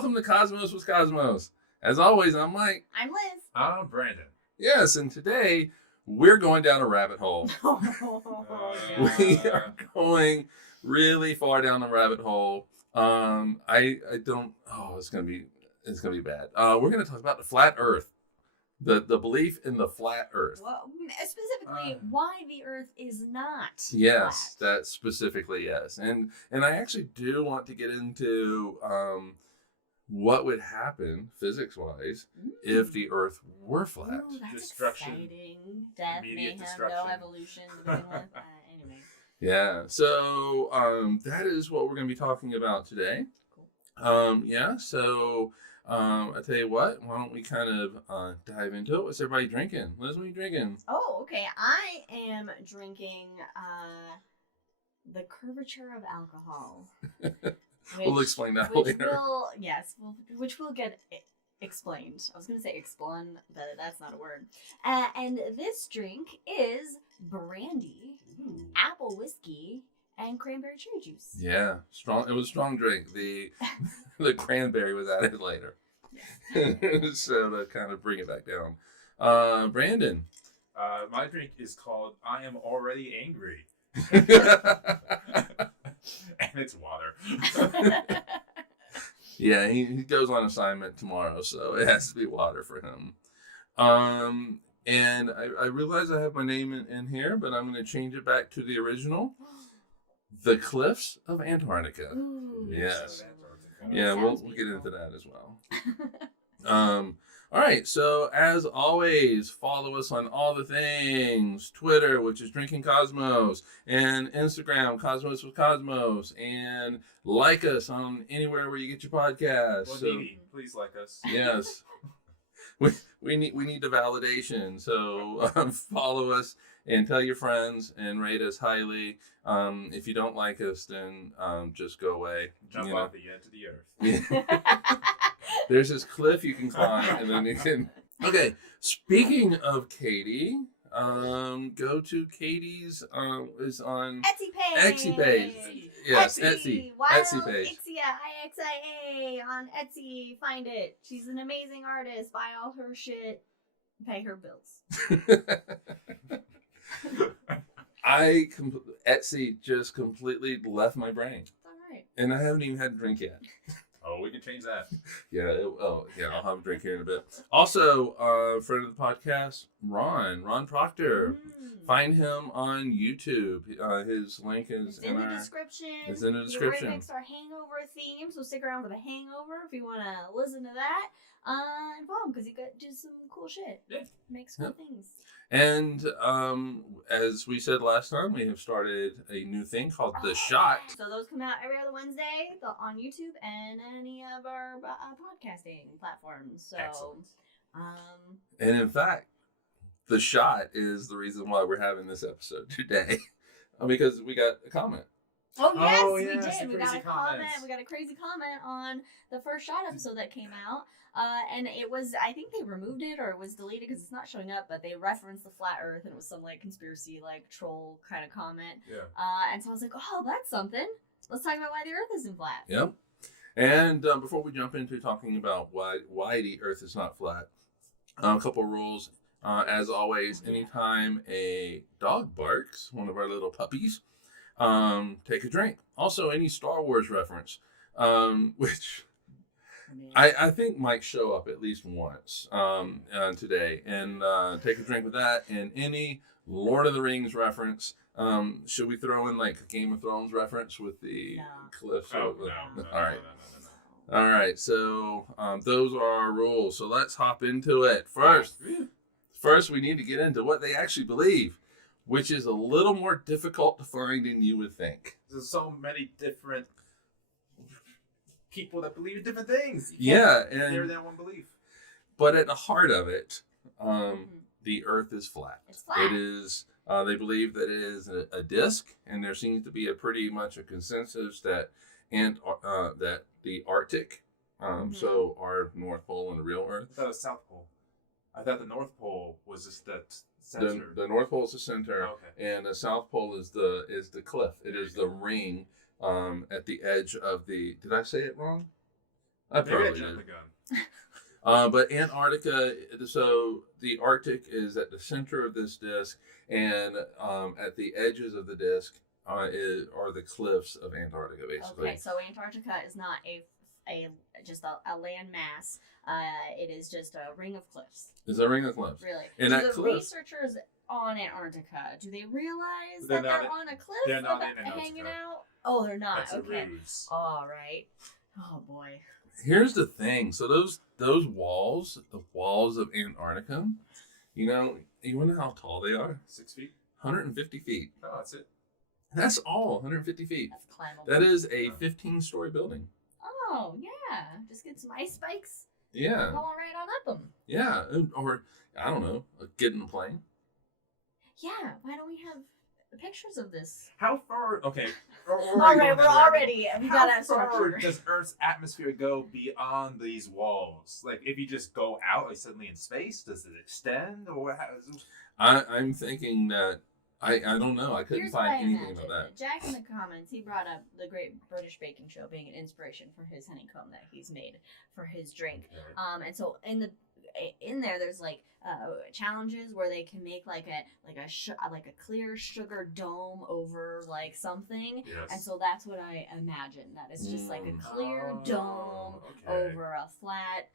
welcome to Cosmos with Cosmos. As always, I'm Mike. I'm Liz. I'm Brandon. Yes, and today we're going down a rabbit hole. We are going really far down the rabbit hole. I don't. Oh, it's gonna be bad. We're gonna talk about the flat Earth, the belief in the flat Earth. Well, specifically, why the Earth is not Yes, flat. that specifically, yes. And I actually do want to get into what would happen physics-wise if the Earth were flat. Ooh, that's Destruction. Exciting. Death, Immediate mayhem, destruction. no evolution to begin with. Anyway. Yeah, so that is what we're going to be talking about today. Cool. Yeah, so I tell you what, why don't we kind of dive into it? What's everybody drinking? Liz, what are you drinking? Oh, okay. I am drinking the Curvature of Alcohol. We'll explain that which later. Which will get explained. I was going to say explain, but that's not a word. And this drink is brandy, apple whiskey, and cranberry cherry juice. Yeah, strong. It was a strong drink. The cranberry was added later. Yes. So to kind of bring it back down. Brandon. My drink is called I Am Already Angry. And it's water. Yeah, he goes on assignment tomorrow, so it has to be water for him. And I realize I have my name in here, but I'm going to change it back to the original. The Cliffs of Antarctica. Ooh. Yes. That Yeah, sounds we'll get into beautiful. that as well. All right, so as always, follow us on all the things. Twitter, which is Drinking Cosmos, and Instagram, Cosmos with Cosmos, and like us on anywhere where you get your podcasts. Well, So, Nene, please like us. yes, we need the validation. So follow us and tell your friends and rate us highly. If you don't like us, then just go away. Jump off the edge of the earth. Yeah. There's this cliff you can climb, and then you can. Okay, speaking of Katie, go to Katie's. Is on Etsy page. Yes, Etsy Wild page. Ixia, IXIA on Etsy. Find it. She's an amazing artist. Buy all her shit. Pay her bills. Etsy just completely left my brain, It's all right. and I haven't even had a drink yet. Oh, we can change that. Yeah. I'll have a drink here in a bit. Also, friend of the podcast, Ron Proctor. Find him on YouTube. His link is It's in the description. It's in the He description. remixed our hangover theme, so stick around for the hangover if you want to listen to that. And follow him because he do some cool shit. Yeah. Makes cool things. And as we said last time, we have started a new thing called The Shot. So those come out every other Wednesday on YouTube and any of our podcasting platforms. So, Excellent. And in fact, The Shot is the reason why we're having this episode today. Because we got a comment. Oh yes, Oh, we yes, did. the We got a crazy comment. comments. We got a crazy comment on the first Shot episode that came out. And it was, I think they removed it or it was deleted because it's not showing up, but they referenced the flat earth and it was some like conspiracy, like troll kind of comment. Yeah. And so I was like, oh, that's something. Let's talk about why the earth isn't flat. Yep. And before we jump into talking about why the earth is not flat, a couple rules. As always, anytime a dog barks, one of our little puppies, take a drink. Also, any Star Wars reference, which I think might show up at least once today. And take a drink with that. And any Lord of the Rings reference. Should we throw in like a Game of Thrones reference with the Cliffs? Oh, of no. All right. No. All right. So those are our rules. So let's hop into it. First, we need to get into what they actually believe, which is a little more difficult to find than you would think. There's so many different people that believe in different things. Yeah, They're and that one belief. but at the heart of it, the Earth is flat. It's flat. It is. They believe that it is a disk, and there seems to be a pretty much a consensus that that the Arctic, so our North Pole and the real Earth. I thought it was South Pole. I thought the North Pole was just that center. The North Pole is the center, Okay. and the South Pole is the cliff. It is the ring at the edge of the. Did I say it wrong? I Maybe I probably jumped did. the gun. But Antarctica, so the Arctic is at the center of this disk, and at the edges of the disk are the cliffs of Antarctica, basically. Okay, so Antarctica is not a just a land mass. It is just a ring of cliffs. It's a ring of cliffs. Really. And do that the cliffs, researchers on Antarctica, do they realize They're that they're not on a cliff they're not about in Antarctica. hanging out? Oh, they're not. That's Okay. a ruse. All right. Oh boy. here's the thing. So those walls, the walls of Antarctica, you know how tall they are? 6 feet? 150 feet. Oh, that's it. That's all, 150 feet. That's climbable. That is a 15-story building. Oh yeah. Just get some ice spikes. Yeah. Going right on up them. Yeah. Or, I don't know, get in a plane. Yeah. Why don't we have pictures of this? How far? Okay. All right, we How got a far structure. does Earth's atmosphere go beyond these walls? Like, if you just go out, like suddenly in space, does it extend, or how? I'm thinking that I don't know. I couldn't Here's find what I anything imagine. about that. Jack in the comments, he brought up the Great British Baking Show being an inspiration for his honeycomb that he's made for his drink. Okay. And so in there, there's like challenges where they can make like a clear sugar dome over like something. Yes. And so that's what I imagine. That it's just like a clear Oh, dome okay. over a flat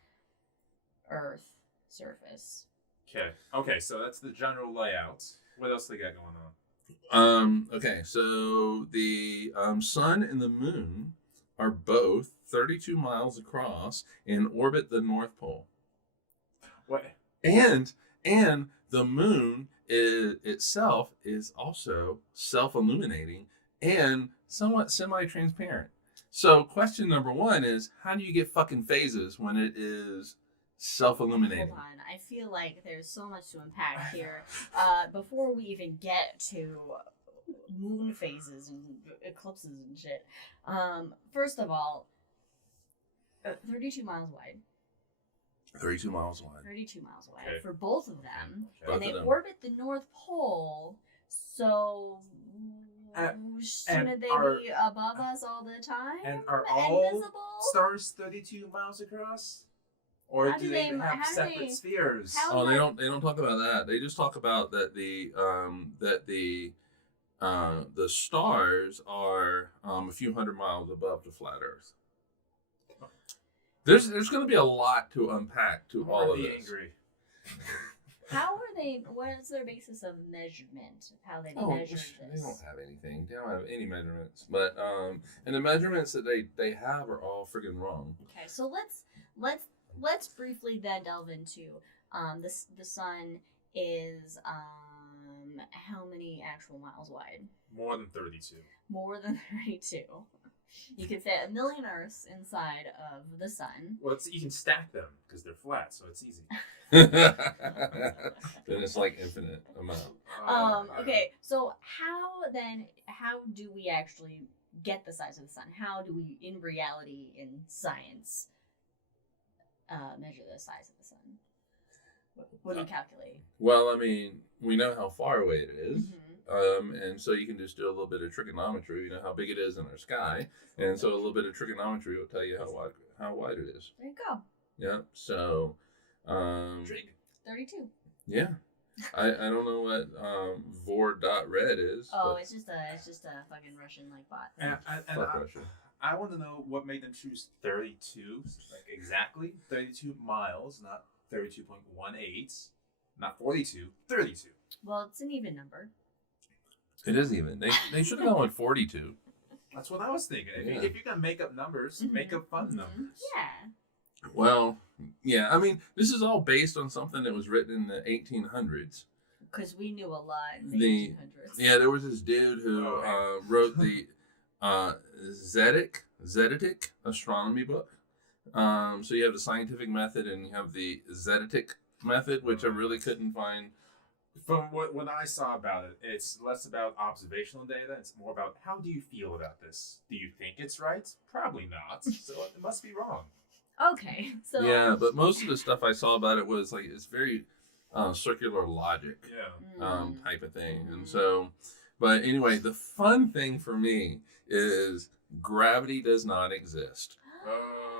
Earth surface. Okay. Okay. So that's the general layout. What else they got going on? Okay, so the sun and the moon are both 32 miles across and orbit the North Pole. What? And the moon itself is also self-illuminating and somewhat semi-transparent. So question number one is, how do you get fucking phases when it is self-illuminating? Hold on. I feel like there's so much to unpack here. Before we even get to moon phases and eclipses and shit. First of all, 32 miles wide. 32 miles wide. 32 miles wide Okay. for both of them. Okay. And Both they of them. orbit the North Pole, so shouldn't they be above us all the time? And are all visible? stars 32 miles across? Or How do do they they- have how do separate they- spheres? how- Oh, they don't talk about that. They just talk about that the stars are a few hundred miles above the flat Earth. There's going to be a lot to unpack to all of be this. angry. How are they? What is their basis of measurement? How they Oh, measure they this? don't have anything. They don't have any measurements. But and the measurements that they have are all friggin' wrong. Okay, so let's briefly then delve into the sun is how many actual miles wide? More than 32. More than 32. You could fit 1 million Earths inside of the sun. Well, you can stack them because they're flat, so it's easy. Then it's like infinite amount. Okay, so how do we actually get the size of the sun? How do we, in reality, in science, measure the size of the sun? What do we calculate? Well, I mean, we know how far away it is. Mhm. And so you can just do a little bit of trigonometry. You know how big it is in our sky, and so a little bit of trigonometry will tell you how wide it is. There you go. Yeah. So, Trig. 32. yeah. I don't know what vor.red is. Oh, but it's just a fucking Russian like bot. And fuck Russia. I want to know what made them choose 32, like exactly 32 miles, not 32.18, not 42, 32. Well, it's an even number. It is even. They should have gone with 42. That's what I was thinking. Yeah. If you're going to make up numbers, make up fun numbers. Yeah. Well, yeah. I mean, this is all based on something that was written in the 1800s. Because we knew a lot in the The- 1800s. Yeah, there was this dude who wrote the Zetetic astronomy book. So you have the scientific method and you have the Zetetic method, which I really couldn't find. From what I saw about it, it's less about observational data. It's more about how do you feel about this? Do you think it's right? Probably not. So it must be wrong. Okay, so Yeah, but most of the stuff I saw about it was like it's very circular logic Yeah. type of thing. And so, but anyway, the fun thing for me is gravity does not exist.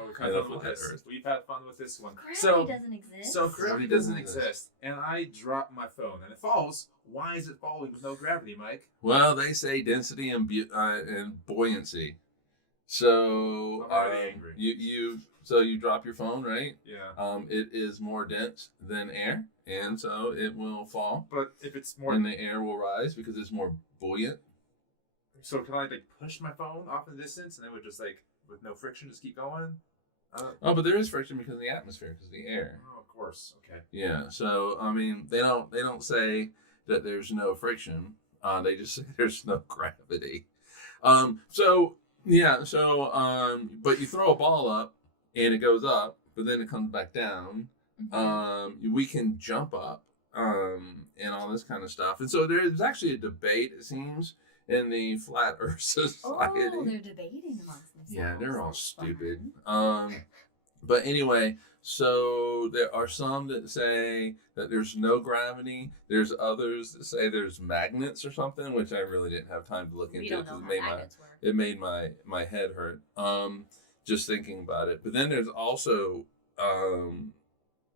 we've and had a fun with flat this. Earth. We've had fun with this one. Gravity So doesn't exist. So gravity Gravity doesn't doesn't exist, and I drop my phone, and it falls. Why is it falling with no gravity, Mike? Well, they say density and buoyancy. So I'm already angry. you drop your phone, right? Yeah. It is more dense than air, and so it will fall, But if it's more, and the air will rise because it's more buoyant. so can I like push my phone off in the distance, and it would just like with no friction just keep going? Oh, but there is friction because of the atmosphere, because of the air. Oh, of course. Okay. Yeah. So I mean, they don't say that there's no friction. They just say there's no gravity. So yeah. So but you throw a ball up and it goes up, but then it comes back down. We can jump up, and all this kind of stuff. And so there's actually a debate, it seems, in the Flat Earth Society. Oh, they're debating amongst themselves. Yeah, they're all That's stupid. fun. But anyway, so there are some that say that there's no gravity. There's others that say there's magnets or something, which I really didn't have time to look We into don't know because how magnets work. it made my head hurt. Just thinking about it. But then there's also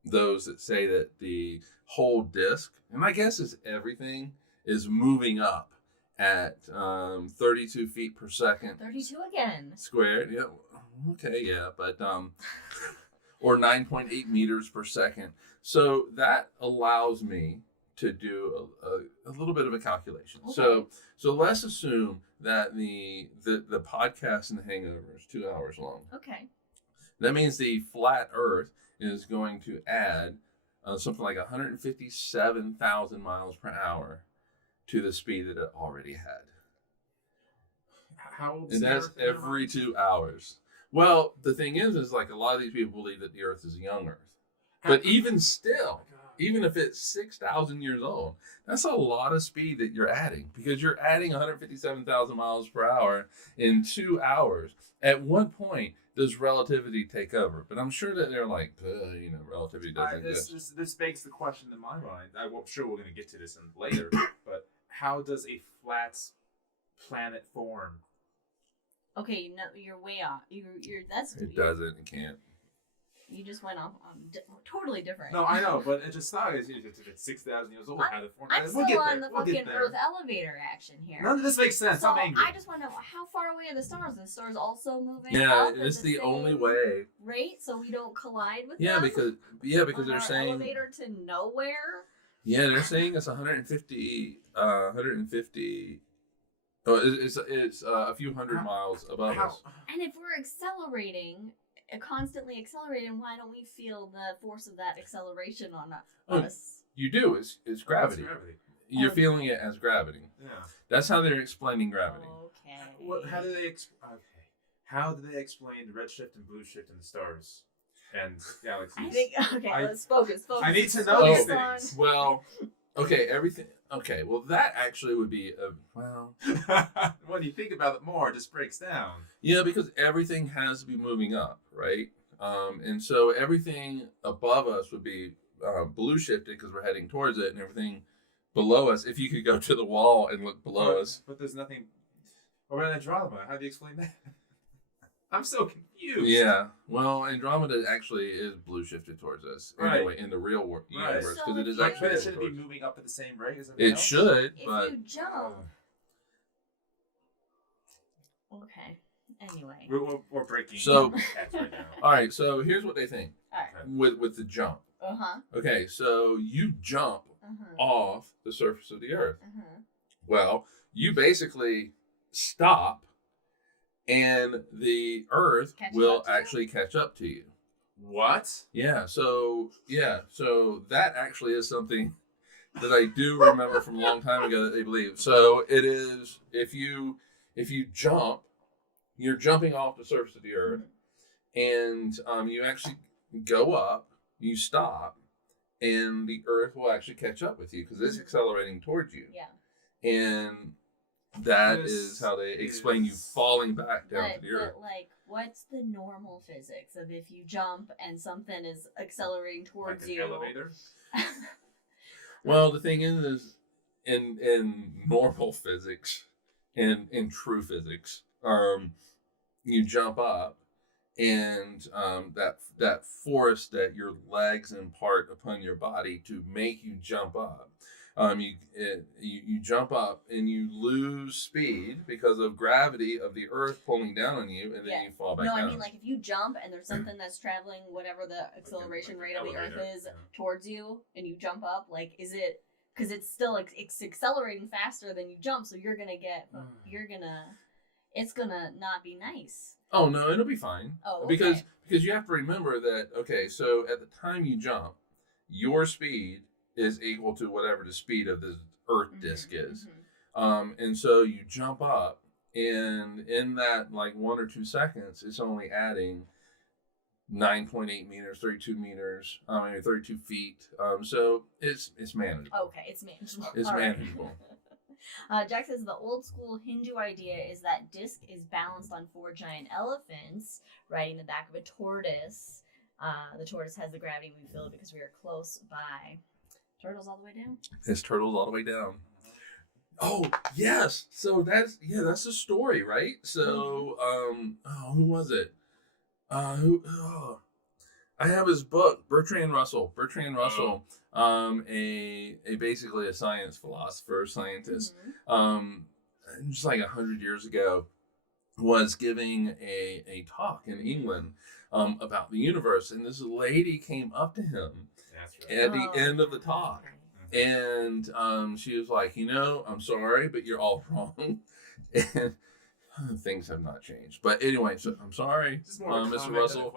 those that say that the whole disk, and I guess it's everything, is moving up at 32 feet per second 32 again. squared. Yeah, okay, yeah, but or 9.8 meters per second. So that allows me to do a little bit of a calculation. Okay. So let's assume that the podcast and the hangover is 2 hours long. Okay. That means the flat Earth is going to add something like 157,000 miles per hour to the speed that it already had. How old is And the that's Earth in your every mind? 2 hours. Well, the thing is like a lot of these people believe that the Earth is a young Earth. But even still, even if it's 6,000 years old, that's a lot of speed that you're adding, because you're adding 157,000 miles per hour in 2 hours. At one point, does relativity take over? But I'm sure that they're like, relativity doesn't exist. This begs the question in my mind. I'm sure we're going to get to this later, but how does a flat planet form? Okay, no, you're way off. You're that's. It doesn't. It can't. You just went off on totally different. No, I know, but it just thought if it's 6,000 years old, how to form. I'm We'll still get on there. the We'll get fucking there. Earth elevator action here. None of this makes sense. So I'm angry. I just want to know, how far away are the stars? Are the stars also moving? Yeah, up at it's the same only way. rate, so we don't collide with Yeah, them. because on they're our saying. elevator to nowhere. Yeah, they're saying it's 150. Oh, it's a few hundred miles above us. And if we're accelerating, constantly accelerating, why don't we feel the force of that acceleration on us? You do. It's gravity. You're feeling it as gravity. Yeah. That's how they're explaining gravity. Okay. How do they explain redshift and blue shift in the stars and galaxies? I think let's focus. I need to know these things. Well, okay, everything. Okay, well, that actually would be When you think about it more, it just breaks down. Yeah, because everything has to be moving up, right? And so everything above us would be blue shifted because we're heading towards it, and everything below us, if you could go to the wall and look below us. But there's nothing. Or Andromeda, how do you explain that? I'm so confused. Yeah, well, Andromeda actually is blue shifted towards us anyway in the real universe, because So it is if actually. But it shouldn't be moving up at the same rate as It should, If but you jump. Okay. Anyway. We're breaking So- heads right now. all right. So here's what they think All right. with the jump. Uh-huh. Okay, so you jump off the surface of the Earth. Well, you basically stop, and the Earth will actually catch up to you. What? Yeah. So that actually is something that I do remember from a long time ago that they believe. So it is if you jump, you're jumping off the surface of the Earth, and you actually go up, you stop, and the Earth will actually catch up with you because it's accelerating towards you. Yeah. And that This is how they explain you falling back down to the Earth. But like, what's the normal physics of if you jump and something is accelerating towards Like an you? elevator? Well, the thing is in normal physics, in true physics, you jump up, and that force that your legs impart upon your body to make you jump up. You jump up and you lose speed because of gravity of the earth pulling down on you, and then you fall back down. No, I mean, like, if you jump and there's something that's traveling whatever the acceleration rate of the earth is towards you, and you jump up, like, is it, because it's still, it's accelerating faster than you jump, so it's gonna not be nice. Oh, no, it'll be fine. Oh, okay. Because you have to remember that, okay, so at the time you jump, your speed is equal to whatever the speed of the Earth disk is. And so you jump up, and in that, like, 1 or 2 seconds, it's only adding 9.8 meters, 32 feet. So it's manageable. Okay, it's manageable. It's manageable. Jack says the old school Hindu idea is that disc is balanced on 4 giant elephants riding the back of a tortoise. The tortoise has the gravity we feel because we are close by. Turtles all the way down? It's turtles all the way down. Oh, yes. So that's the story, right? So, who was it? I have his book, Bertrand Russell, basically a science philosopher, scientist, just like 100 years ago, was giving a talk in England about the universe, and this lady came up to him at the end of the talk, and she was like, I'm sorry, but you're all wrong, and things have not changed. But anyway, so I'm sorry, Mr. Russell.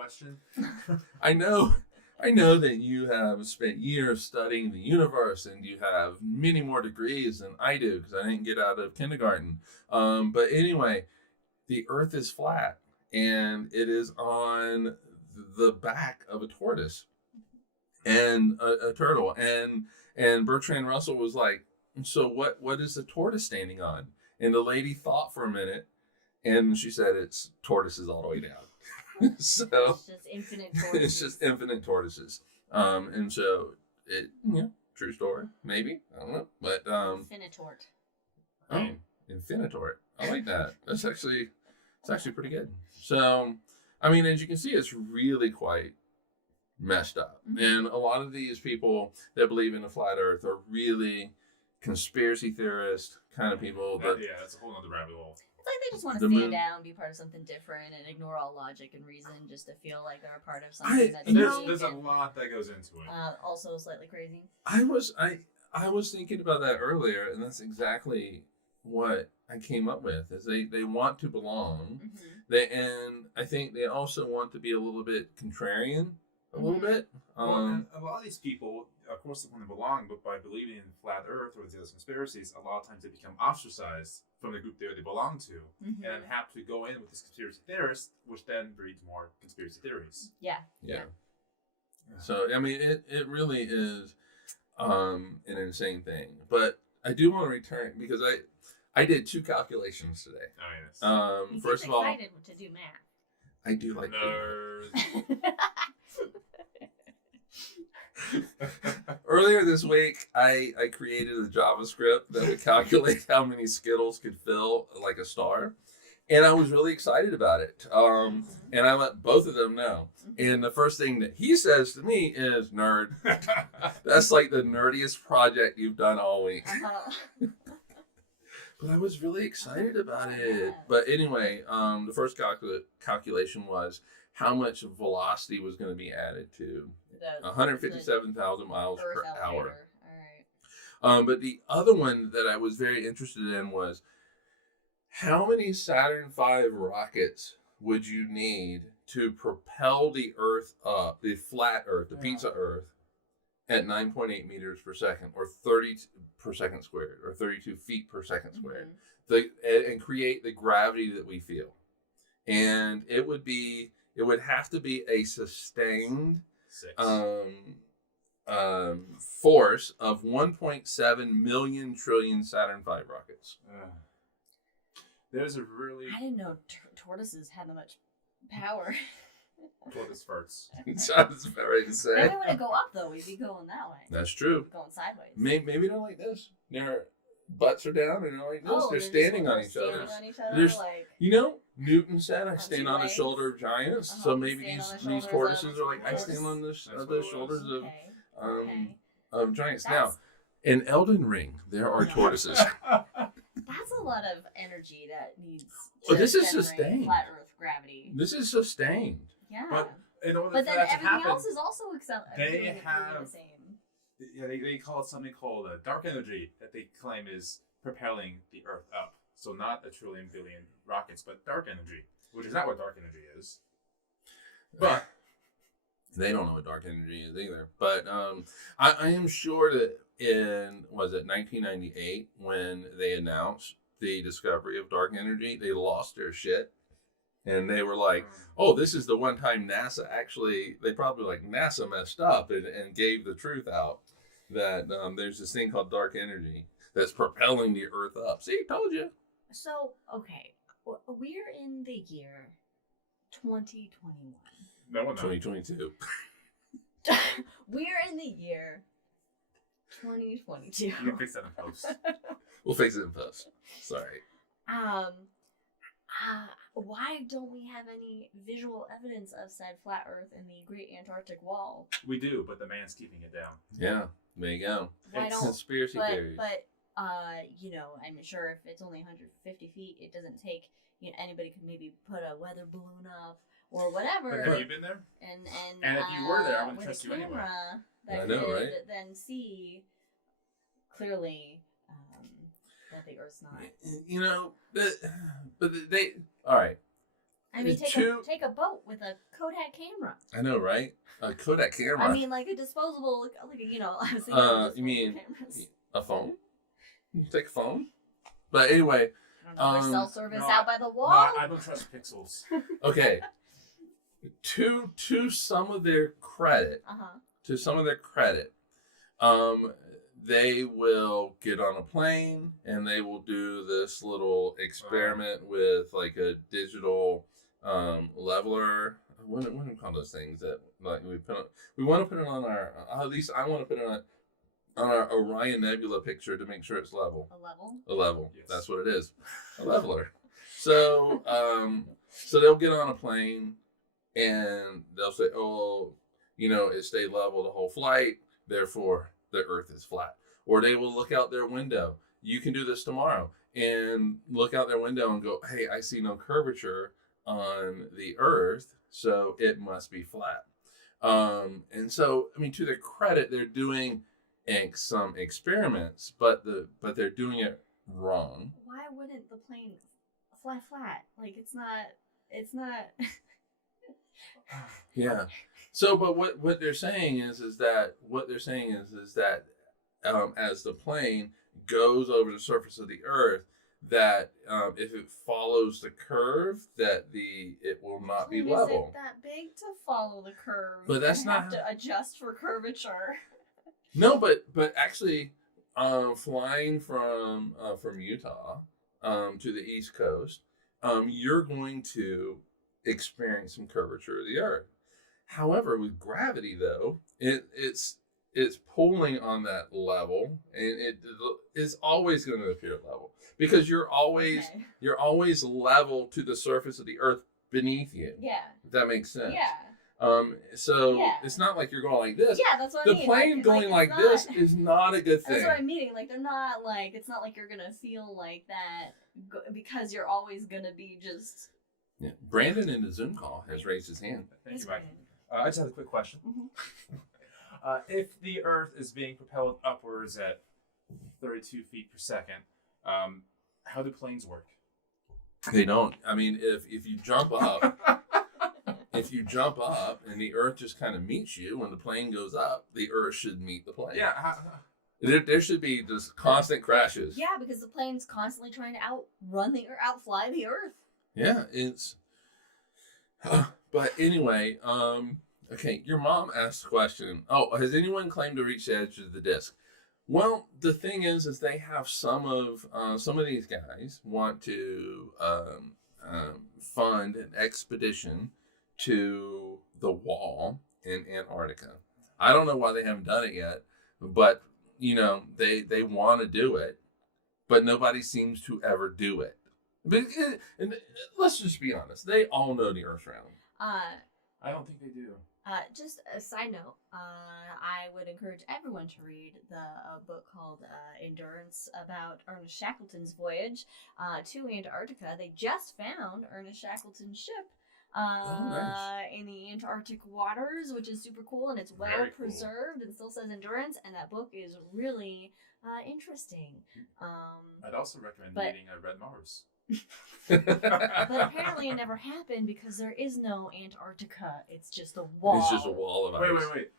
I know that you have spent years studying the universe, and you have many more degrees than I do because I didn't get out of kindergarten. But anyway, the Earth is flat, and it is on the back of a tortoise and a turtle, and Bertrand Russell was like, so what is the tortoise standing on? And the lady thought for a minute, and she said it's tortoises all the way down. So it's just infinite tortoises. It's just infinite tortoises. And so it, true story, maybe, I don't know, but Infinitort. Oh, Infinitort. I like that. It's actually pretty good. So, I mean, as you can see, it's really quite messed up. And a lot of these people that believe in the flat earth are really conspiracy theorist kind of people. That's a whole other rabbit hole. It's like they just want to stand down, be part of something different, and ignore all logic and reason just to feel like they're a part of something that's unique. There's a lot that goes into it. Also slightly crazy. I was thinking about that earlier, and that's exactly what I came up with. Is they want to belong, and I think they also want to be a little bit contrarian, a little bit. And a lot of these people, of course, they want to belong, but by believing in flat Earth or these conspiracies, a lot of times they become ostracized from the group they belong to, and then have to go in with this conspiracy theorist, which then breeds more conspiracy theories. Yeah. So I mean, it really is an insane thing. But I do want to return because I did 2 calculations today. Oh yes. First of all, excited to do math. I do like Nerd. Earlier this week, I created a JavaScript that would calculate how many Skittles could fill like a star, and I was really excited about it. And I let both of them know. And the first thing that he says to me is, "Nerd." That's like the nerdiest project you've done all week. But I was really excited about it. But anyway, the first calculation was how much velocity was going to be added to 157,000 miles per hour. All right. But the other one that I was very interested in was how many Saturn V rockets would you need to propel the Earth up, the flat Earth, the pizza Earth, at 9.8 meters per second, or 30 per second squared, or 32 feet per second squared, and create the gravity that we feel. And it would have to be a sustained force of 1.7 million trillion Saturn V rockets. There's a really... I didn't know tortoises had that much power. Tortoise farts. Sounds very insane. Maybe when it go up, though, we'd be going that way. That's true. Going sideways. Maybe they're like this. butts are down and they're like this. They're just standing like on each other. standing on each other, There's- like Newton said, "I On stand two on the legs. shoulder of giants." Uh-huh, So we maybe stand on the these shoulders tortoises of are like, "I horse. stand on That's the what it was. shoulders okay. of Okay. giants." That's, Now, in Elden Ring, there are Yeah. tortoises. that's a lot of energy that needs Well, to this is generate sustained. flat Earth gravity. This is sustained. Yeah. But in order But for then that to everything happen, else is also they doing it have- the same. yeah, they call it something called dark energy that they claim is propelling the Earth up. So not a trillion billion rockets, but dark energy, which is not what dark energy is. But They don't know what dark energy is either. But I am sure that in, was it 1998, when they announced the discovery of dark energy, they lost their shit. And they were like, oh, this is the one time NASA actually, they probably like NASA messed up and gave the truth out that there's this thing called dark energy that's propelling the Earth up. See, told you. So, okay. We're in the year 2021. no one knows. 2022. We're in the year 2022. You can fix that in post. We'll fix it in post. Sorry. Why don't we have any visual evidence of said flat Earth in the Great Antarctic Wall? We do, but the man's keeping it down. Yeah, there you go. Why It's don't? Conspiracy theories. But I'm sure if it's only 150 feet, it doesn't take. Anybody could maybe put a weather balloon up or whatever. But have you been there? And if you were there, I wouldn't with trust a you anyway. camera that I know, could right? then see clearly that the Earth's not. But they, all right. I mean, Two- take a boat with a Kodak camera. I know, right? A Kodak camera. I mean, like a disposable, I was thinking of you disposable mean cameras. a phone? You take a phone? But anyway, I don't know, there's cell service no, out by the wall. No, I don't trust pixels. okay. To some of their credit, they will get on a plane and they will do this little experiment with like a digital leveler. What do we call those things that like we want to put it on our, at least I want to put it on our Orion Nebula picture to make sure it's level. A level? A level. Yes. That's what it is. A leveler. So so they'll get on a plane and they'll say, oh, it stayed level the whole flight, therefore the Earth is flat. Or they will look out their window. You can do this tomorrow and look out their window and go, hey, I see no curvature on the Earth, so it must be flat. And so, I mean, to their credit, they're doing some experiments, but they're doing it wrong. Why wouldn't the plane fly flat? Like it's not. Yeah. So, but what they're saying is that as the plane goes over the surface of the Earth, that if it follows the curve, that it will not be Plane level. isn't that big to follow the curve. But that's You not have to adjust for curvature. No, but actually, flying from Utah to the East Coast, you're going to experience some curvature of the Earth. However, with gravity, though, it's pulling on that level, and it's always going to appear level because you're always level to the surface of the Earth beneath you. Yeah. If that makes sense. Yeah. So Yeah. it's not like you're going like this. Yeah, that's what I The mean. plane going it's like not- this is not a good thing. That's what I'm meaning. Like they're not like it's not like you're gonna feel like that because you're always gonna be just. Yeah. Brandon in the Zoom call has raised his hand. Thank It's you, Mike. fine. I just have a quick question. If the Earth is being propelled upwards at 32 feet per second, how do planes work? They don't. I mean, if you jump up, and the Earth just kind of meets you when the plane goes up, the Earth should meet the plane. Yeah. There should be just constant crashes. Yeah, because the plane's constantly trying to outfly the Earth. Yeah, it's. But anyway, okay. Your mom asked a question. Oh, has anyone claimed to reach the edge of the disc? Well, the thing is they have some of these guys want to fund an expedition to the wall in Antarctica. I don't know why they haven't done it yet, but they want to do it. but nobody seems to ever do it. And let's just be honest. They all know the Earth's round. I don't think they do. Just a side note, I would encourage everyone to read the book called Endurance about Ernest Shackleton's voyage to Antarctica. They just found Ernest Shackleton's ship nice. in the Antarctic waters, which is super cool, and it's well Very cool. preserved and still says Endurance, and that book is really interesting. I'd also recommend but- reading Red Mars. But apparently it never happened because there is no Antarctica. It's just a wall. It's just a wall of ice. Wait.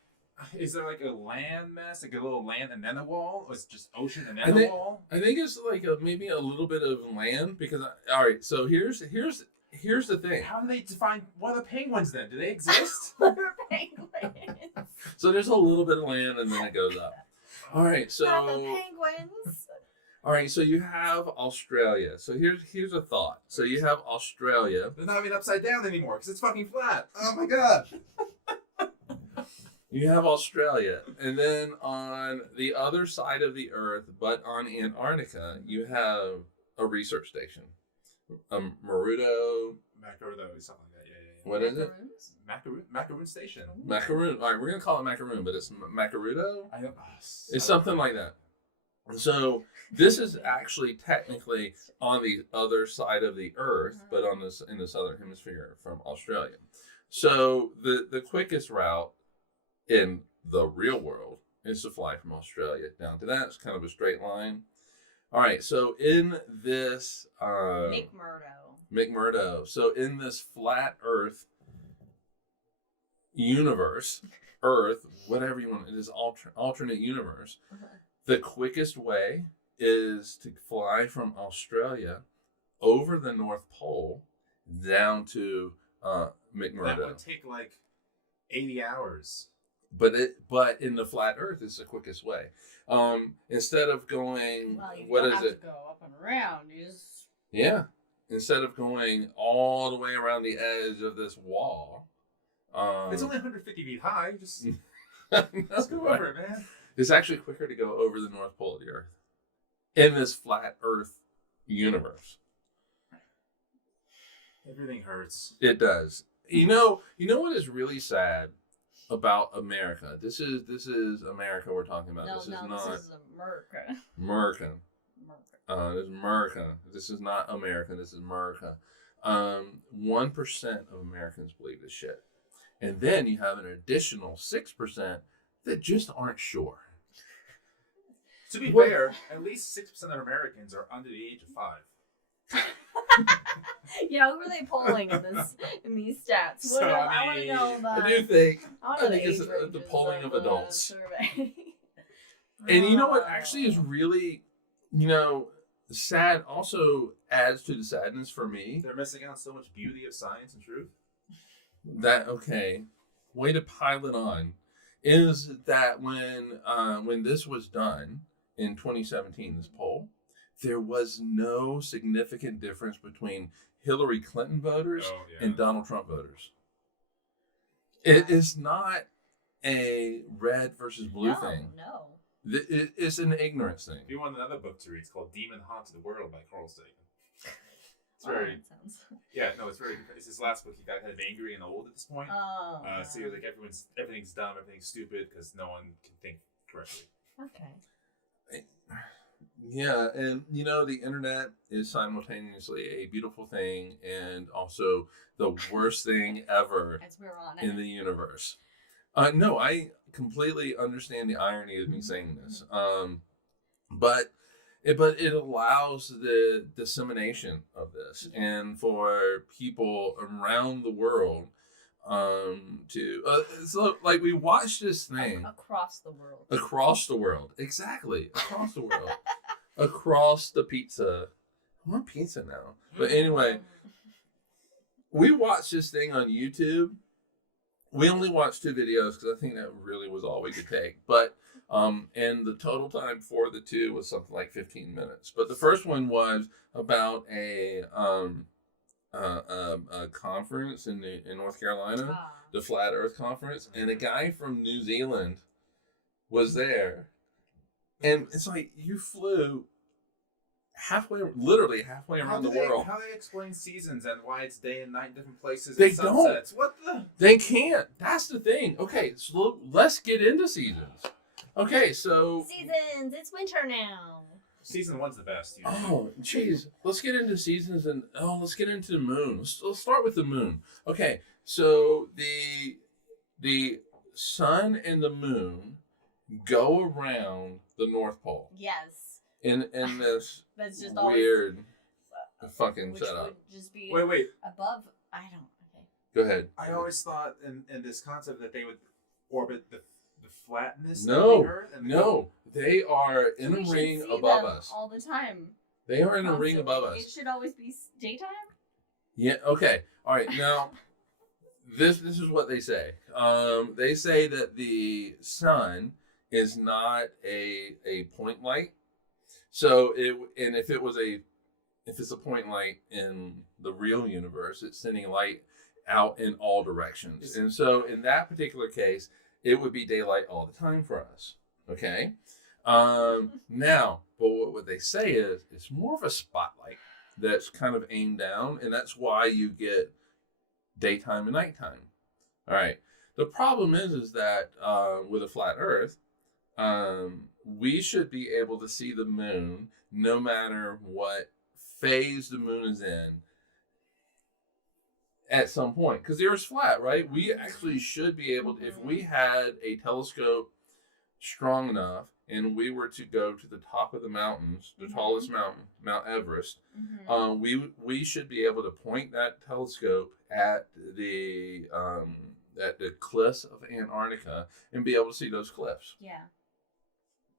Is there like a land mass, like a little land and then a wall? Or is it just ocean and I then a think- wall? I think it's like maybe a little bit of land because all right. So here's the thing. How do they define what are penguins then? Do they exist? Penguins. So there's a little bit of land and then it goes up. All right. So Not the penguins. all right. So you have Australia. So here's a thought. So you have Australia. They're not even upside down anymore because it's fucking flat. Oh my god. You have Australia, and then on the other side of the Earth, but on Antarctica, you have a research station, Marudo. Macaroon, something like that. Yeah. What is it? Macaroons? Macaroon Station. Macaroon. All right, we're gonna call it Macaroon, but it's Macarudo. I don't. It's something like that. So this is actually technically on the other side of the Earth, but on this in the southern hemisphere from Australia. So the quickest route in the real world is to fly from Australia down to that. It's kind of a straight line. All right, so in this McMurdo. So in this flat Earth universe, Earth, whatever you want, it is alternate universe. The quickest way is to fly from Australia over the North Pole down to McMurdo. That would take like 80 hours. But in the flat Earth is the quickest way. Instead of going, You don't have to go up and around. You just... Yeah. Instead of going all the way around the edge of this wall. It's only 150 feet high. Just no, let's go over it, man. It's actually quicker to go over the North Pole of the Earth in this flat Earth universe. Everything hurts. It does. You know what is really sad about America? This is America we're talking about. This is America. America. This is America. This is not America. This is America. 1% of Americans believe this shit, and then you have an additional 6% that just aren't sure. To be fair, at least 6% of Americans are under the age of 5. Yeah, who are they polling in these stats? So, I want to know the. I do think I think it's age the ranges polling of adults. survey. And you know what actually is really, sad, also adds to the sadness for me. They're missing out on so much beauty of science and truth. Way to pile it on, is that when this was done in 2017, this poll, there was no significant difference between Hillary Clinton voters and Donald Trump voters. It is not a red versus blue thing. No. It's an ignorance thing. If you want another book to read, it's called Demon Haunted World by Carl Sagan. It's very... sounds... Yeah, no, it's very... It's his last book. He got kind of angry and old at this point. So he was like, everything's dumb, everything's stupid, because no one can think correctly. Okay. Yeah, and the internet is simultaneously a beautiful thing and also the worst thing ever As we're on in the universe. No, I completely understand the irony of me saying this. But it allows the dissemination of this, and for people around the world to so like we watched this thing across the world. Exactly, across the world. Across the pizza. I want pizza now. But anyway, we watched this thing on YouTube. We only watched 2 videos because I think that really was all we could take. But and the total time for the 2 was something like 15 minutes. But the first one was about a conference in North Carolina, the Flat Earth Conference, and a guy from New Zealand was there. And it's like, you flew literally halfway around the world. How do they explain seasons and why it's day and night in different places They and sunsets? What the? They can't. That's the thing. Okay, so let's get into seasons. Okay, so Seasons. It's winter now. Season 1's the best. Usually. oh, jeez. Let's get into seasons and let's get into the moon. Let's start with the moon. Okay, so the sun and the moon go around the North Pole Yes. in this That's just weird always, fucking which setup. would just be Wait. above. I don't. Okay. Go ahead. I always thought in this concept that they would orbit the flatness No, of the Earth. And no, they are in We a should ring see above them us. all the time. They are in a ring Constantly. above us. It should always be daytime. Yeah. Okay. All right. Now, this is what they say. They say that the sun is not a point light. So if it's a point light in the real universe, it's sending light out in all directions. And so in that particular case, it would be daylight all the time for us. Okay. Now, but what they say is it's more of a spotlight that's kind of aimed down, and that's why you get daytime and nighttime. All right. The problem is that with a flat Earth, we should be able to see the moon no matter what phase the moon is in at some point, because the Earth's flat, right? We actually should be able to, if we had a telescope strong enough and we were to go to the top of the mountains, the tallest mountain, Mount Everest, we should be able to point that telescope at the Cliffs of Antarctica and be able to see those cliffs. Yeah.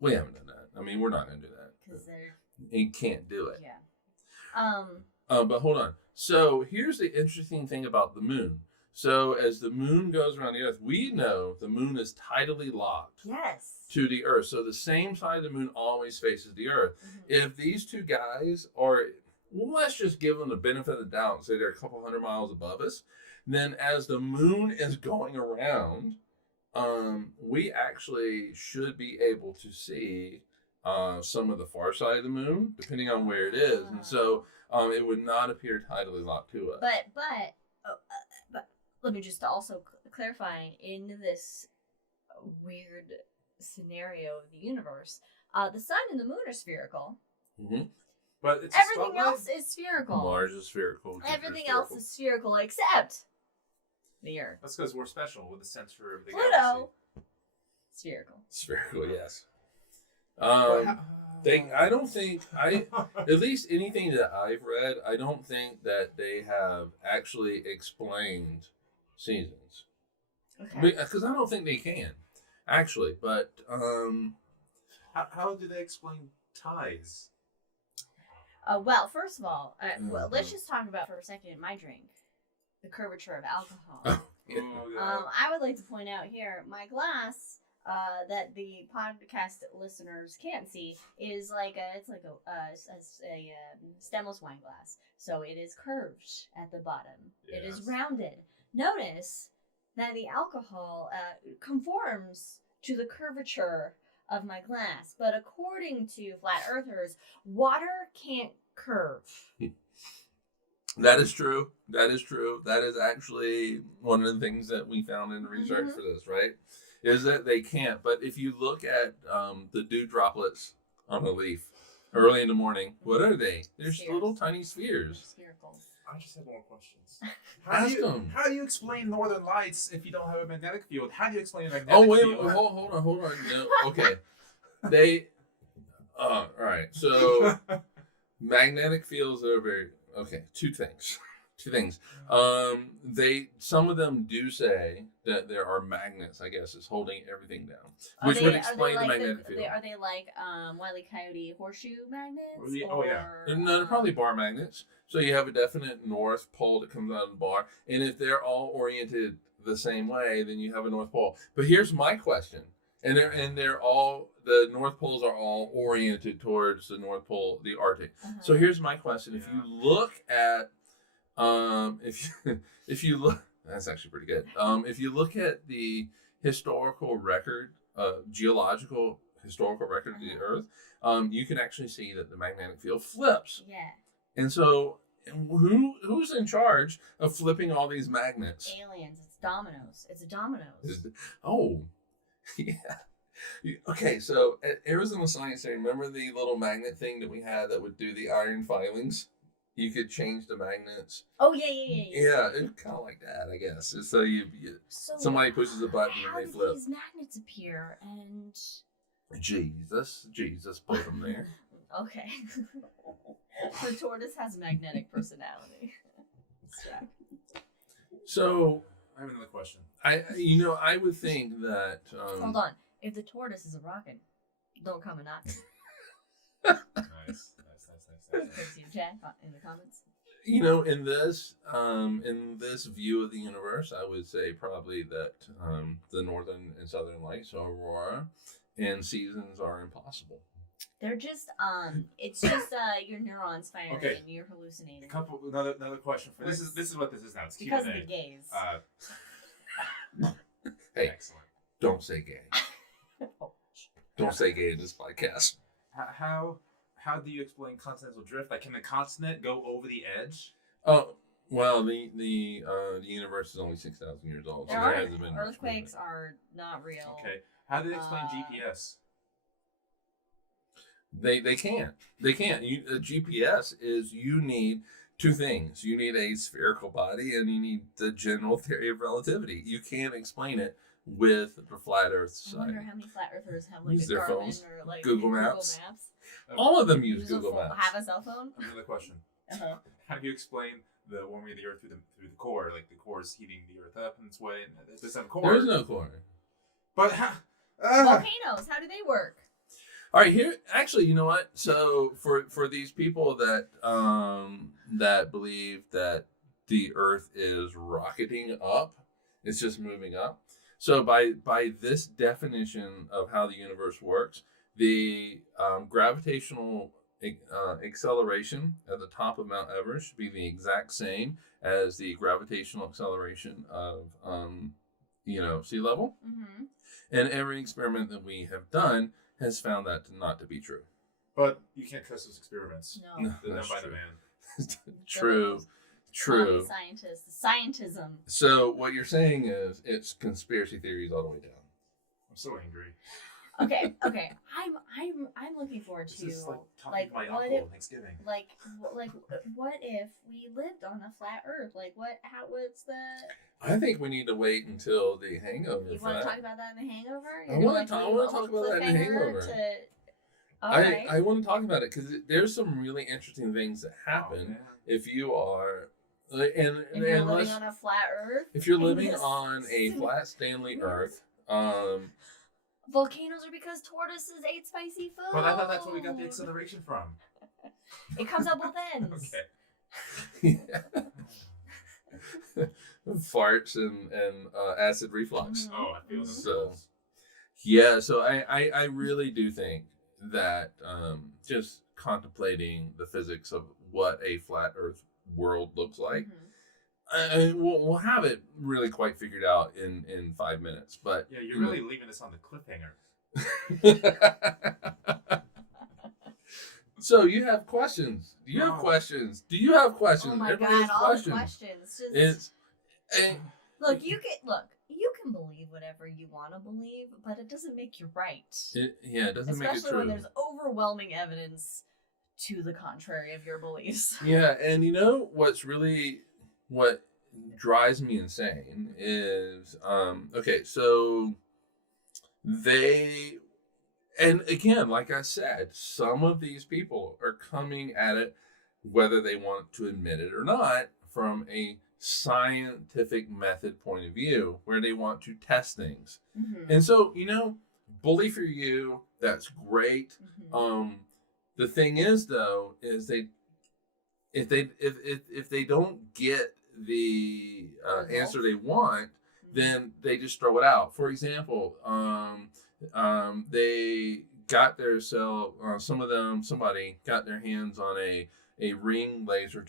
We haven't done that. I mean, we're not going to do that. Because they're. You can't do it. Yeah. But hold on. So here's the interesting thing about the moon. So as the moon goes around the Earth, we know the moon is tidally locked Yes. to the Earth. So the same side of the moon always faces the Earth. If these two guys are, well, let's just give them the benefit of the doubt and say they're a couple hundred miles above us, then as the moon is going around, we actually should be able to see some of the far side of the moon, depending on where it is. And so it would not appear tidally locked to us. But let me just also clarify, in this weird scenario of the universe, the sun and the moon are spherical. But it's everything else is spherical. Mars is spherical. Everything else is spherical except the Earth. That's because we're special with the center of the Pluto. galaxy. Spherical. Spherical, yes. I don't think at least anything that I've read, I don't think that they have actually explained seasons. Okay. Because I don't think they can, actually. But how do they explain tides? Well, first of all, let's just talk about for a second my drink, the Curvature of Alcohol. I would like to point out here my glass that the podcast listeners can't see is like a stemless wine glass, so it is curved at the bottom. Yes. It is rounded. Notice that the alcohol conforms to the curvature of my glass, but according to flat earthers, water can't curve. that is true. That is true. That is actually one of the things that we found in the research for this, right? Is that they can't. But if you look at the dew droplets on a leaf early in the morning, what are they? They're just little tiny spheres. Spherical. I just have more questions. How do you explain northern lights if you don't have a magnetic field? How do you explain a magnetic Oh, field? wait, hold on. No, okay. They, all right. So magnetic fields are very, okay, two things. Some of them do say that there are magnets, I guess, is holding everything down, which would explain the magnetic field. Are they like Wile E. Coyote horseshoe magnets? Oh, yeah. No, they're probably bar magnets. So you have a definite north pole that comes out of the bar, and if they're all oriented the same way, then you have a north pole. But here's my question, and they're all, the north poles are all oriented towards the North Pole, the Arctic. So here's my question: if you look at if you look, that's actually pretty good. If you look at the historical record, geological historical record of the Earth, you can actually see that the magnetic field flips. Yeah. And so, who's in charge of flipping all these magnets? Aliens. It's dominoes. It's dominoes. Oh, yeah. Okay, so at Arizona Science Day, remember the little magnet thing that we had that would do the iron filings? You could change the magnets. Oh, yeah. Yeah, it's kind of like that, I guess. So So somebody pushes a button how and they did flip. these magnets appear? And Jesus put them there. okay. The tortoise has magnetic personality. So I have another question. I would think that. Hold on. If the tortoise is a rocket, don't come and knock. Nice. Thanks, you, Jack, in the comments. In this view of the universe, I would say probably that the northern and southern lights are aurora, and seasons are impossible. They're just it's just your neurons firing Okay. and you're hallucinating. Another question for this is what this is now. It's Because Q&A. of the gays. Hey, Excellent. don't say gay. Oh. Don't say gay in this podcast. How do you explain continental drift? Like, can the continent go over the edge? Oh, well, the universe is only 6,000 years old, so there hasn't been much Earthquakes movement. are not real. Okay. How do they explain GPS? They can't. A GPS is you need two things. You need a spherical body and you need the general theory of relativity. You can't explain it with the flat Earth I society. wonder how many flat earthers have like Use a their Garmin phones, or like Google Maps. Maps. All of them use Use a Google phone- Maps. Have a cell phone. Another question. Uh-huh. How do you explain the warming of the Earth through the core? Like, the core is heating the Earth up in its way, and it doesn't have a core. There is no core. But Volcanoes. How do they work? All right, here. Actually, you know what? So for these people that that believe that the Earth is rocketing up, it's just moving up. So by this definition of how the universe works, the gravitational acceleration at the top of Mount Everest should be the exact same as the gravitational acceleration of sea level. Mm-hmm. And every experiment that we have done has found that not to be true. But you can't trust those experiments. No. They're done That's by true. the man. True. Scientists. Scientism. So what you're saying is it's conspiracy theories all the way down. I'm so angry. Okay. I'm looking forward This to is like talking to my what uncle if on Thanksgiving. what if we lived on a flat Earth? What's the? I think we need to wait until the Hangover. You want to talk about that in the Hangover? I want to talk about that in the Hangover. I want to talk about it because there's some really interesting things that happen if you are, If you're living on a flat Earth. if you're living on a flat Stanley Earth. Volcanoes are because tortoises ate spicy food. But I thought that's where we got the acceleration from. It comes out both ends. Okay. Farts and acid reflux. Mhm. Oh, I feel So, yeah, so I really do think that just contemplating the physics of what a flat Earth world looks like, Mhm. we'll have it really quite figured out in 5 minutes. But Yeah, you're really leaving us on the cliffhanger. So you have questions? Do you have questions? Do you have questions? Oh my Everybody God! has All questions. the questions. Just And look. You can believe whatever you want to believe, but it doesn't make you right. it doesn't make it Especially true. when there's overwhelming evidence to the contrary of your beliefs. Yeah, and what drives me insane is so and again, like I said, some of these people are coming at it, whether they want to admit it or not, from a scientific method point of view, where they want to test things. Mm-hmm. And so, bully for you, that's great. Mm-hmm. The thing is, though, is if they don't get the answer they want, then they just throw it out. For example, they got somebody got their hands on a ring laser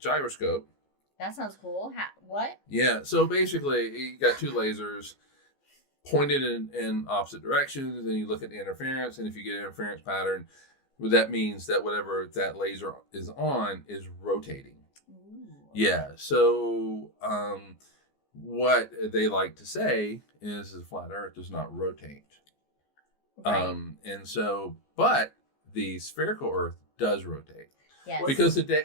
gyroscope. That sounds cool. What? Yeah, so basically you got two lasers pointed in opposite directions, and you look at the interference, and if you get an interference pattern, well, that means that whatever that laser is on is rotating. Ooh. Yeah. So what they like to say is the flat Earth does not rotate. Right. And so, but the spherical Earth does rotate. Yes. Because the day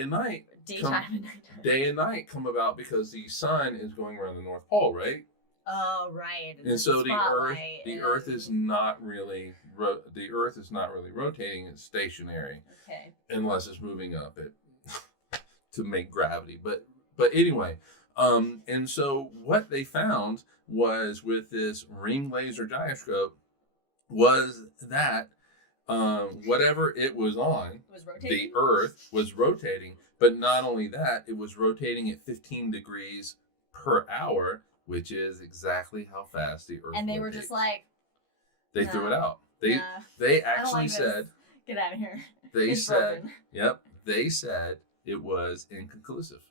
and night, Daytime and nighttime. day and night come about because the sun is going around the North Pole, right? Oh, right. And so the Earth is not really rotating; it's stationary. Okay. Unless it's moving up it to make gravity. But anyway, and so what they found was with this ring laser gyroscope was that whatever it was on, the Earth was rotating. But not only that, it was rotating at 15 degrees per hour, which is exactly how fast the Earth. And they rotates. were just like, they threw it out. They actually said, "Get out of here." They It's said, broken. yep. They said it was inconclusive.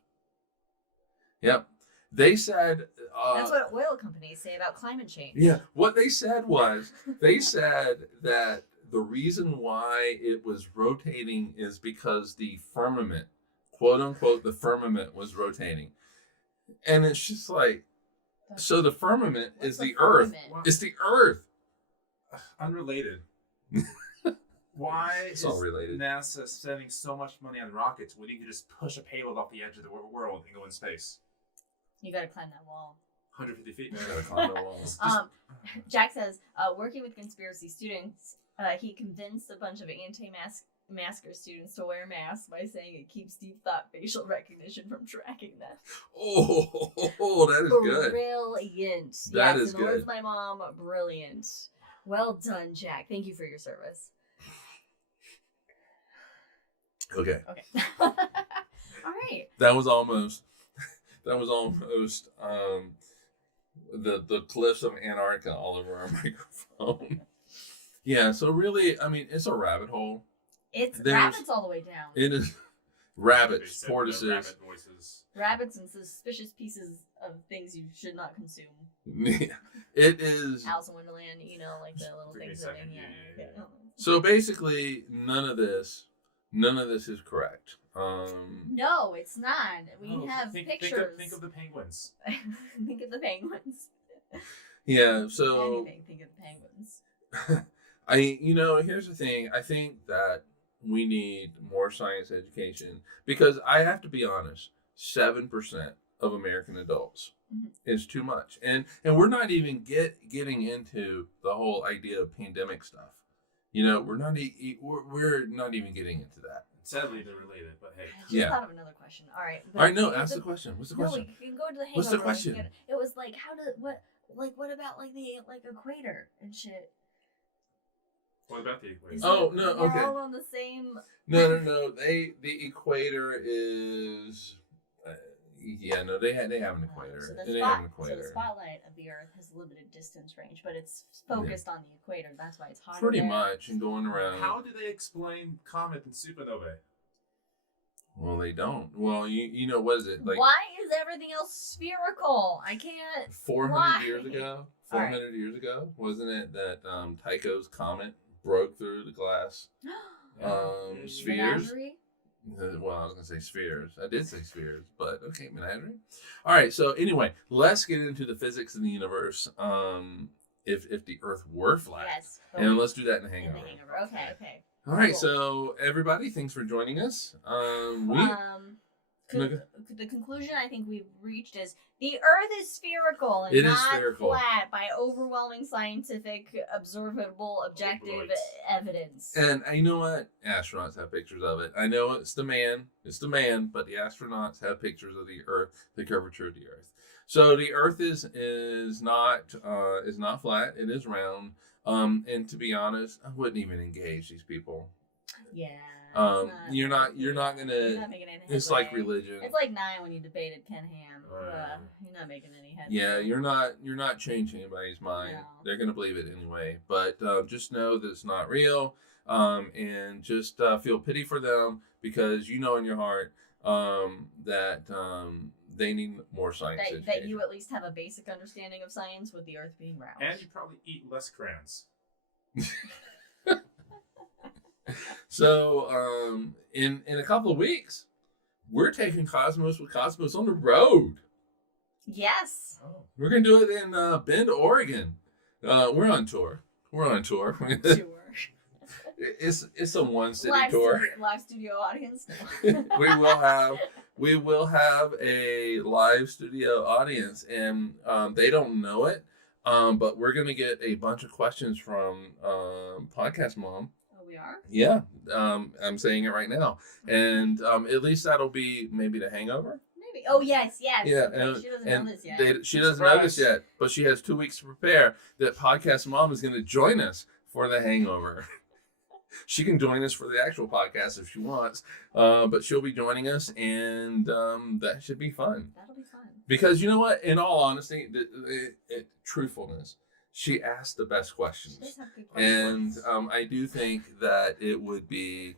Yep. They said. That's what oil companies say about climate change. Yeah. What they said was, they said that the reason why it was rotating is because the firmament, quote unquote, the firmament was rotating. And it's just like, so the firmament is the Earth. It's the Earth. Unrelated. Why It's is all related. NASA spending so much money on rockets when you can just push a payload off the edge of the world and go in space? You gotta climb that wall. 150 feet. Gotta climb the walls. Jack says, working with conspiracy students, he convinced a bunch of anti-masker students to wear masks by saying it keeps deep thought facial recognition from tracking them. Oh, that is good. Brilliant. That yes, is in the words good. of my mom, brilliant. Well done, Jack. Thank you for your service. Okay. All right. That was almost the Cliffs of Antarctica all over our microphone. Yeah, so really, I mean, it's a rabbit hole. It's rabbits all the way down. It is rabbits, tortoises. Rabbit voices. Rabbits and suspicious pieces of things you should not consume. Yeah, it is. Alice in Wonderland, like the little Give me a things that second. they, Yeah. So basically, none of this is correct. No, it's not. We have pictures. Think of the penguins. Think of the penguins. Yeah, so Anything, think of the penguins. here's the thing. I think that we need more science education because I have to be honest, 7% of American adults is too much. And we're not even getting into the whole idea of pandemic stuff. We're not even getting into that. Sadly, they're related, but hey. I just thought of another question. All right. All right, no, ask the question. What's the question? No, we can go to the hangover. What's the question? It was like, what about the equator and shit? What about the equator? Oh, no, okay. We're all on the same. No. The equator is. They have an equator. So They have an equator. So the spotlight of the Earth has limited distance range, but it's focused on the equator. That's why it's hotter. Pretty there. much, and going around. How do they explain comet and supernovae? Well, they don't. Well, what is it like? Why is everything else spherical? I can't. 400 why? years ago. All right. 400 years ago, wasn't it that Tycho's comet broke through the glass spheres? Menagerie? Well, I was gonna say spheres. I did say spheres, but okay, menagerie. All right. So anyway, let's get into the physics of the universe. If the Earth were flat, Yes. and let's do that in the In hangover. the hangover. Okay. All right. Cool. So everybody, thanks for joining us. The conclusion I think we've reached is the Earth is spherical and It is not spherical. flat by overwhelming scientific, observable, objective Right. evidence. And you know what? Astronauts have pictures of it. I know it's the man, but the astronauts have pictures of the Earth, the curvature of the Earth. So the Earth is not flat. It is round. And to be honest, I wouldn't even engage these people. Yeah. You're not gonna. You're not making any It's headway. like religion. It's like 9 when you debated Ken Ham. Right. You're not making any headway. Yeah, you're not changing anybody's mind. No. They're gonna believe it anyway. But just know that it's not real, and just feel pity for them because in your heart that they need more science that education. you at least have a basic understanding of science with the Earth being round. And you probably eat less crayons. So, in a couple of weeks, we're taking Cosmos with Cosmos on the road. Yes. Oh. We're gonna do it in Bend, Oregon. We're on tour. Sure. It's a one city Live tour. live studio audience. we will have a live studio audience, and they don't know it. But we're gonna get a bunch of questions from Podcast Mom. Oh, we are? Yeah, I'm saying it right now, and at least that'll be maybe the hangover. Maybe. Oh yes. Yeah, she doesn't know this yet. She doesn't know this yet, but she has 2 weeks to prepare. That Podcast Mom is going to join us for the hangover. She can join us for the actual podcast if she wants, but she'll be joining us, and that should be fun. That'll be fun. Because you know what? In all honesty, truthfulness, she asked the best questions. She does have good And questions. I do think that it would be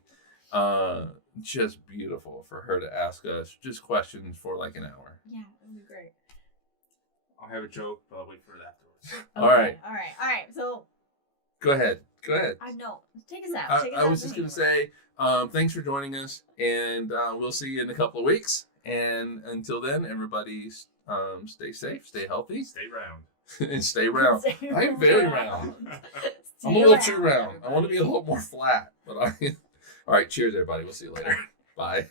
just beautiful for her to ask us just questions for like an hour. Yeah, it would be great. I'll have a joke, but I'll wait for it afterwards. All right. All right. So, Go ahead. no, take us out. I was just going to say thanks for joining us, and we'll see you in a couple of weeks. And until then, everybody stay safe, stay healthy, Stay round. and stay round. I'm very round. I'm a little too round. I want to be a little more flat. But all right. Cheers, everybody. We'll see you later. Bye.